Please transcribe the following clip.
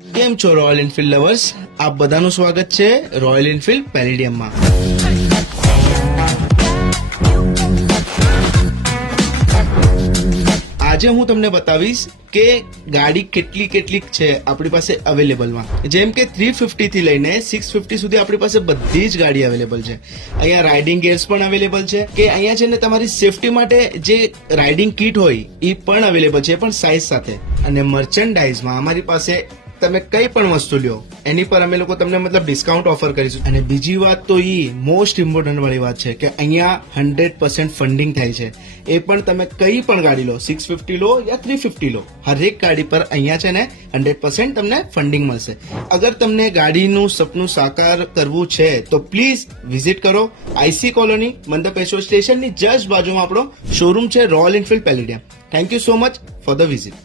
કેમ છો royal Enfield lovers આપ બધાનું સ્વાગત છે રોયલ એનફિલ્ડ પેલેડિયમમાં આજે હું તમને બતાવીશ કે ગાડી કેટલી કેટલીક છે આપણી પાસે અવેલેબલમાં. જેમ કે થ્રી ફિફ્ટી થી લઈને સિક્સ ફિફ્ટી સુધી આપણી પાસે બધી જ ગાડી અવેલેબલ છે. અહીંયા રાઇડિંગ ગેર્સ પણ અવેલેબલ છે કે અહીંયા છે ને તમારી સેફટી માટે જે રાઇડિંગ કીટ હોય એ પણ અવેલેબલ છે પણ સાઇઝ સાથે. અને મર્ચન્ડાઇઝમાં અમારી પાસે તમે કઈ પણ વસ્તુ લ્યો, એની પર અમે લોકો તમને મતલબ ડિસ્કાઉન્ટ ઓફર કરીશું. અને બીજી વાત તો એ મોસ્ટ ઇમ્પોર્ટન્ટ વાળી વાત છે કે અહીંયા હંડ્રેડ પર્સન્ટ ફંડિંગ થાય છે. એ પણ તમે કઈ પણ ગાડી લો સિક્સ ફિફ્ટી લો યા થ્રી ફિફ્ટી લો, હરેક ગાડી પર અહીંયા છે ને હંડ્રેડ પર્સન્ટ તમને ફંડિંગ મળશે. અગર તમને ગાડીનું સપનું સાકાર કરવું છે, તો પ્લીઝ વિઝિટ કરો આઈસી કોલોની મંદપેશ્વર સ્ટેશનની જસ્ટ બાજુમાં આપણો શોરૂમ છે Royal Enfield Palladium thank you so much for the visit